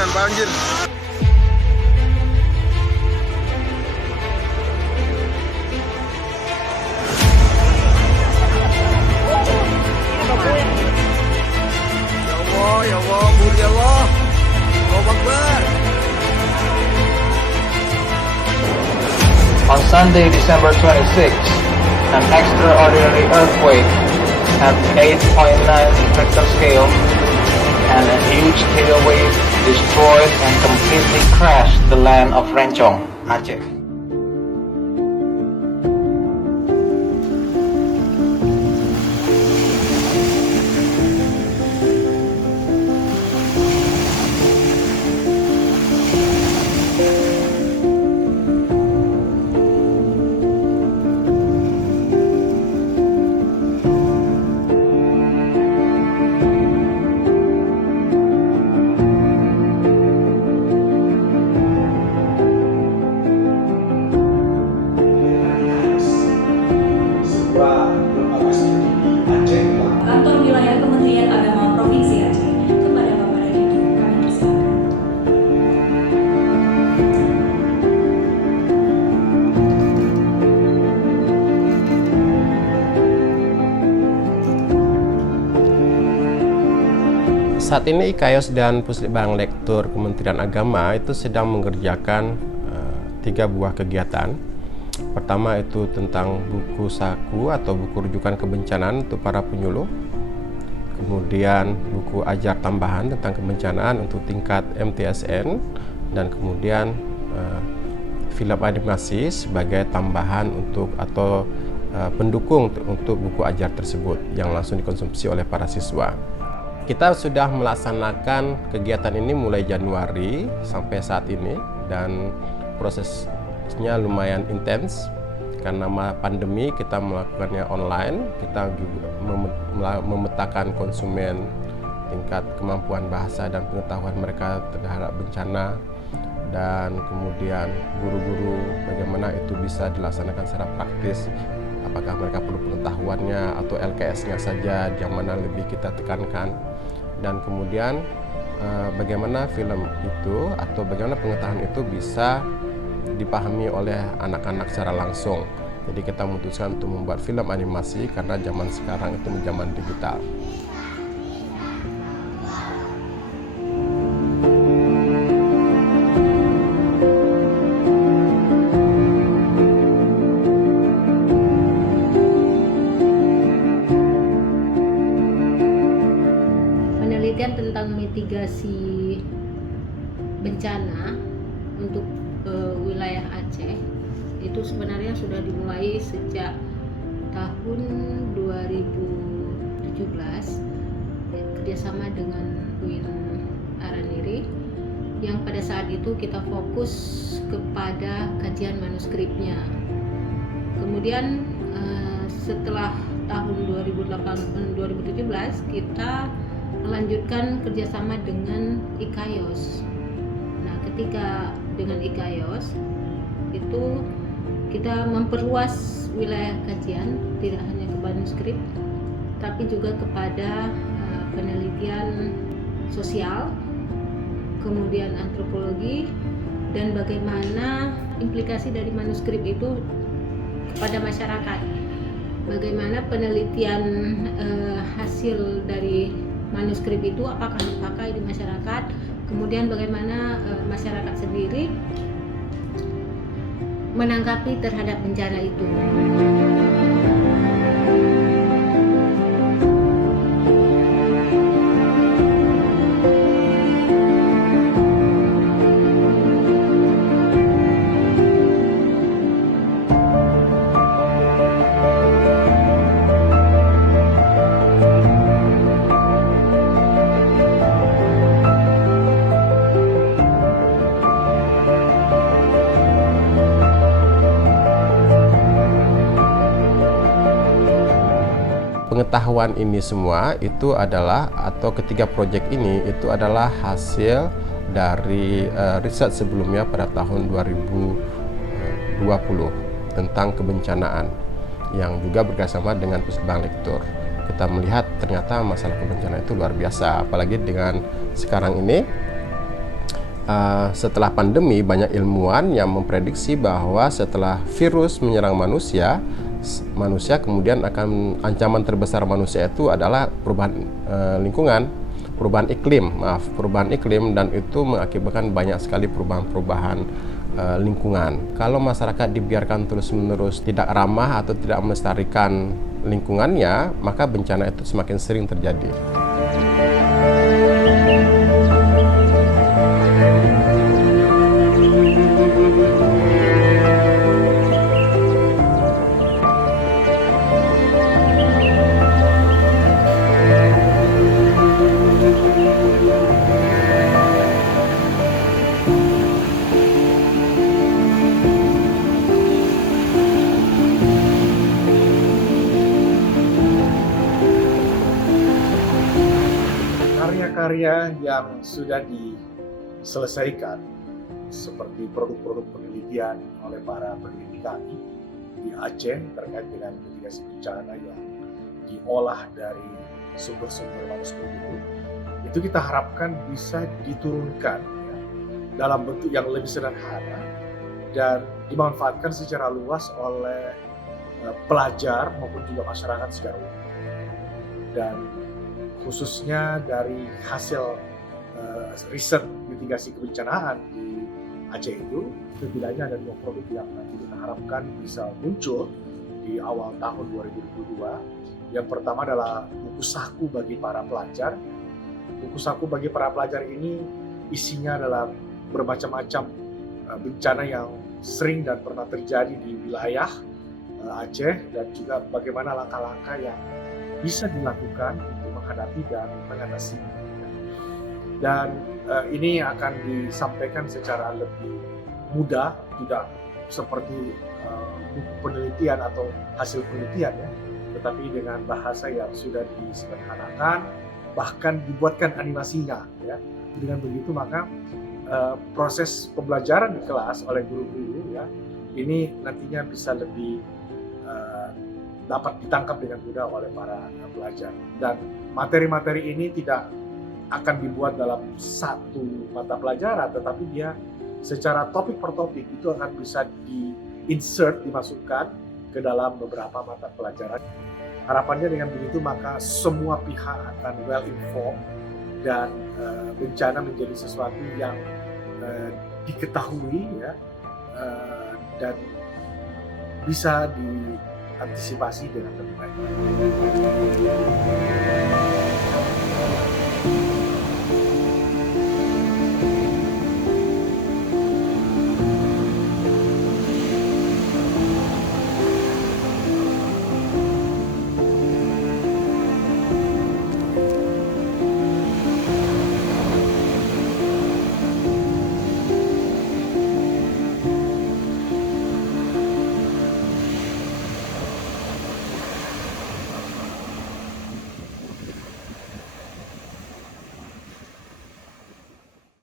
dengan banjir. Ya Allah, mulia Allah. Allahu Akbar. On Sunday, December 26, an extraordinary earthquake at 8.9 Richter scale and a huge tidal wave destroyed and completely crashed the land of Rencong, Aceh. Kantor Wilayah Kementerian Agama Provinsi Aceh. Kepada Bapak Rektor kami persilakan. Saat ini IKAIOS dan Puslitbang Lektur Kementerian Agama itu sedang mengerjakan 3 buah kegiatan. Pertama itu tentang buku saku atau buku rujukan kebencanaan untuk para penyuluh. Kemudian buku ajar tambahan tentang kebencanaan untuk tingkat MTSN, dan kemudian film animasi sebagai tambahan untuk atau pendukung untuk buku ajar tersebut yang langsung dikonsumsi oleh para siswa. Kita sudah melaksanakan kegiatan ini mulai Januari sampai saat ini, dan prosesnya lumayan intens. Karena pandemi kita melakukannya online, kita juga memetakan konsumen, tingkat kemampuan bahasa dan pengetahuan mereka terhadap bencana, dan kemudian guru-guru bagaimana itu bisa dilaksanakan secara praktis, apakah mereka perlu pengetahuannya atau LKS-nya saja yang mana lebih kita tekankan, dan kemudian bagaimana film itu atau bagaimana pengetahuan itu bisa dipahami oleh anak-anak secara langsung. Jadi kita memutuskan untuk membuat film animasi karena zaman sekarang itu zaman digital. Penelitian tentang mitigasi bencana untuk wilayah Aceh itu sebenarnya sudah dimulai sejak tahun 2017 kerjasama dengan UIN Araniri, yang pada saat itu kita fokus kepada kajian manuskripnya. Kemudian setelah tahun 2017 kita melanjutkan kerjasama dengan IKAIOS. Nah, ketika dengan IKAIOS itu kita memperluas wilayah kajian, tidak hanya ke manuskrip tapi juga kepada penelitian sosial, kemudian antropologi, dan bagaimana implikasi dari manuskrip itu kepada masyarakat, bagaimana penelitian hasil dari manuskrip itu apakah dipakai di masyarakat, kemudian bagaimana masyarakat sendiri menanggapi terhadap bencana itu. Pengetahuan ini semua itu adalah, atau ketiga proyek ini itu adalah hasil dari riset sebelumnya pada tahun 2020 tentang kebencanaan yang juga bekerjasama dengan Puslitbang Lektur. Kita melihat ternyata masalah kebencanaan itu luar biasa, apalagi dengan sekarang ini setelah pandemi banyak ilmuwan yang memprediksi bahwa setelah virus menyerang manusia kemudian akan ancaman terbesar manusia itu adalah perubahan lingkungan, perubahan iklim dan itu mengakibatkan banyak sekali perubahan lingkungan. Kalau masyarakat dibiarkan terus-menerus tidak ramah atau tidak melestarikan lingkungannya, maka bencana itu semakin sering terjadi. Karya-karya yang sudah diselesaikan seperti produk-produk penelitian oleh para peneliti kami di Aceh terkait dengan mitigasi bencana yang diolah dari sumber-sumber manuskrip itu kita harapkan bisa diturunkan ya, dalam bentuk yang lebih sederhana dan dimanfaatkan secara luas oleh pelajar maupun juga masyarakat secara umum. Dan khususnya dari hasil riset mitigasi kebencanaan di Aceh itu, setidaknya ada 2 produk yang nanti kita harapkan bisa muncul di awal tahun 2022. Yang pertama adalah buku saku bagi para pelajar. Buku saku bagi para pelajar ini isinya adalah bermacam-macam bencana yang sering dan pernah terjadi di wilayah Aceh dan juga bagaimana langkah-langkah yang bisa dilakukan untuk menghadapi dan mengatasi. Dan ini akan disampaikan secara lebih mudah, tidak seperti buku penelitian atau hasil penelitian ya, tetapi dengan bahasa yang sudah disederhanakan, bahkan dibuatkan animasinya ya. Dengan begitu maka proses pembelajaran di kelas oleh guru-guru ya, ini nantinya bisa lebih dapat ditangkap dengan mudah oleh para pelajar. Dan materi-materi ini tidak akan dibuat dalam satu mata pelajaran, tetapi dia secara topik per topik itu akan bisa dimasukkan ke dalam beberapa mata pelajaran. Harapannya dengan begitu maka semua pihak akan well informed dan bencana menjadi sesuatu yang diketahui ya, dan bisa diantisipasi dengan lebih baik.